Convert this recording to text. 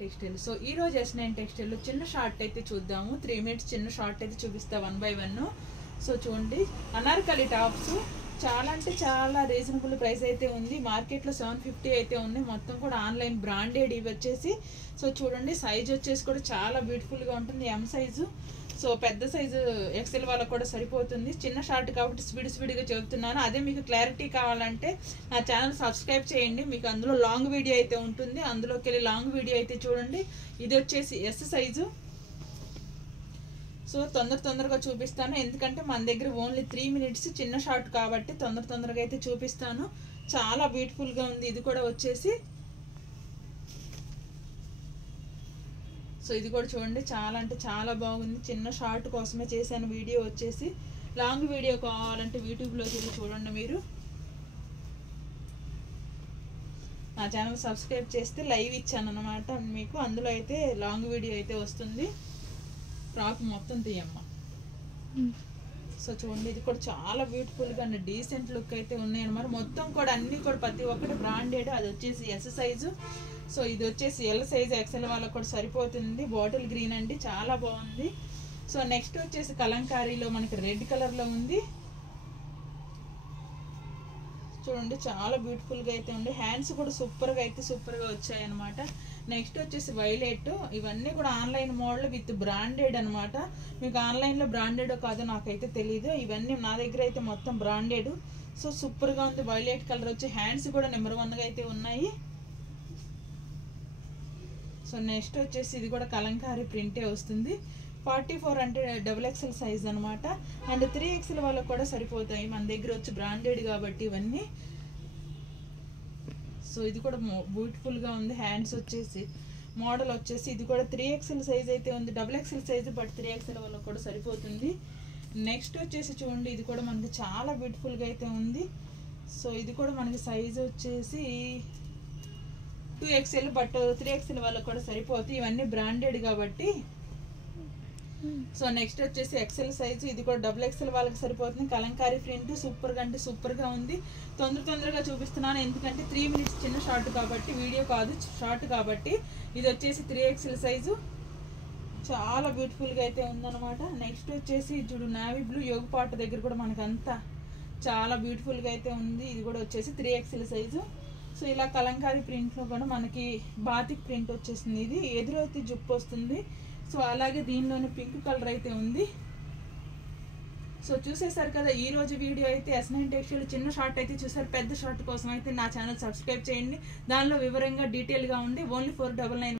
Textile. So ఈ రోజు S9 textile లో చిన్న షార్ట్ అయితే చూద్దాము. 3 minutes చిన్న షార్ట్ అయితే చూపిస్తా 1 by 1. సో చూడండి, అనార్కలి టాప్స్ చాలా అంటే చాలా రీజనబుల్ ప్రైస్ అయితే ఉంది. మార్కెట్లో 750 అయితే ఉంది. మొత్తం కూడా ఆన్లైన్ బ్రాండెడ్ ఇవి వచ్చేసి. సో చూడండి, సైజ్ వచ్చేసి కూడా చాలా బ్యూటిఫుల్గా ఉంటుంది. ఎం సైజు, సో పెద్ద సైజు ఎక్సెల్ వాళ్ళకు కూడా సరిపోతుంది. చిన్న షార్ట్ కాబట్టి స్పీడ్గా చెబుతున్నాను. అదే మీకు క్లారిటీ కావాలంటే నా ఛానల్ సబ్స్క్రైబ్ చేయండి. మీకు అందులో లాంగ్ వీడియో అయితే ఉంటుంది. అందులోకి వెళ్ళి లాంగ్ వీడియో అయితే చూడండి. ఇది వచ్చేసి ఎస్ సైజు. సో తొందరగా చూపిస్తాను, ఎందుకంటే మన దగ్గర ఓన్లీ 3 minutes చిన్న షార్ట్ కాబట్టి తొందరగా అయితే చూపిస్తాను. చాలా బ్యూటిఫుల్గా ఉంది. ఇది కూడా వచ్చేసి, సో ఇది కూడా చూడండి, చాలా అంటే చాలా బాగుంది. చిన్న షార్ట్ కోసమే చేశాను వీడియో వచ్చేసి. లాంగ్ వీడియో కావాలంటే యూట్యూబ్లోకి వెళ్ళి చూడండి. మీరు నా ఛానల్ సబ్స్క్రైబ్ చేస్తే లైవ్ ఇచ్చాను అనమాట మీకు. అందులో అయితే లాంగ్ వీడియో అయితే వస్తుంది. ఫ్రాక్ మొత్తం తీయమ్మ. సో చూడండి, ఇది కూడా చాలా బ్యూటిఫుల్గా డీసెంట్ లుక్ అయితే ఉన్నాయి అన్నమాట. మొత్తం కూడా అన్నీ కూడా ప్రతి ఒక్కటి బ్రాండెడ్. అది వచ్చేసి ఎస్ సైజు. సో ఇది వచ్చేసి ఎల్ సైజు, ఎక్సెల్ వాళ్ళకి కూడా సరిపోతుంది. బాటిల్ గ్రీన్ అండి, చాలా బాగుంది. సో నెక్స్ట్ వచ్చేసి కలంకారీలో మనకి రెడ్ కలర్లో ఉంది. చూడండి, చాలా బ్యూటిఫుల్గా అయితే ఉంది. హ్యాండ్స్ కూడా సూపర్గా వచ్చాయి అనమాట. నెక్స్ట్ వచ్చేసి వైలెట్. ఇవన్నీ కూడా ఆన్లైన్ మోడల్ విత్ బ్రాండెడ్ అనమాట. మీకు ఆన్లైన్లో బ్రాండెడ్ కాదో నాకైతే తెలీదు. ఇవన్నీ నా దగ్గర అయితే మొత్తం బ్రాండెడ్. సో సూపర్గా ఉంది. వైలెట్ కలర్ వచ్చి హ్యాండ్స్ కూడా నెంబర్ 1గా అయితే ఉన్నాయి. సో నెక్స్ట్ వచ్చేసి ఇది కూడా కలంకారీ ప్రింటే వస్తుంది. 44 అంటే XXL సైజ్ అనమాట. అండ్ 3XL వాళ్ళకి కూడా సరిపోతాయి. మన దగ్గర వచ్చి బ్రాండెడ్ కాబట్టి ఇవన్నీ. సో ఇది కూడా బ్యూటిఫుల్గా ఉంది. హ్యాండ్స్ వచ్చేసి మోడల్ వచ్చేసి ఇది కూడా 3XL సైజ్ అయితే ఉంది. XXL సైజు, బట్ 3XL వాళ్ళకి కూడా సరిపోతుంది. నెక్స్ట్ వచ్చేసి చూడండి, ఇది కూడా మనకి చాలా బ్యూటిఫుల్గా అయితే ఉంది. సో ఇది కూడా మనకి సైజు వచ్చేసి 2XL, బట్ 3XL వాళ్ళకి కూడా సరిపోతుంది. ఇవన్నీ బ్రాండెడ్ కాబట్టి. సో నెక్స్ట్ వచ్చేసి ఎక్సెల్ సైజు. ఇది కూడా XXL వాళ్ళకి సరిపోతుంది. కలంకారీ ప్రింట్ సూపర్గా అంటే సూపర్గా ఉంది. తొందరగా చూపిస్తున్నాను, ఎందుకంటే 3 minutes చిన్న షార్ట్ కాబట్టి, వీడియో కాదు షార్ట్ కాబట్టి. ఇది వచ్చేసి 3XL సైజు. చాలా బ్యూటిఫుల్గా అయితే ఉందన్నమాట. నెక్స్ట్ వచ్చేసి చూడు, నావీ బ్లూ యోగ పాట దగ్గర కూడా మనకంతా చాలా బ్యూటిఫుల్గా అయితే ఉంది. ఇది కూడా వచ్చేసి 3XL సైజు. సో ఇలా కలంకారీ ప్రింట్లో కూడా మనకి బాతిక్ ప్రింట్ వచ్చేసింది. ఇది ఎదురైతే జుప్పు వస్తుంది. సో అలాగే దీనిలోనే పింక్ కలర్ అయితే ఉంది. సో చూసేసారు కదా ఈ రోజు వీడియో అయితే. S9 టెక్స్టైల్ చిన్న షార్ట్ అయితే చూసారు. పెద్ద షార్ట్ కోసం అయితే నా ఛానల్ సబ్స్క్రైబ్ చేయండి. దానిలో వివరంగా డీటెయిల్గా ఉంది. ఓన్లీ 499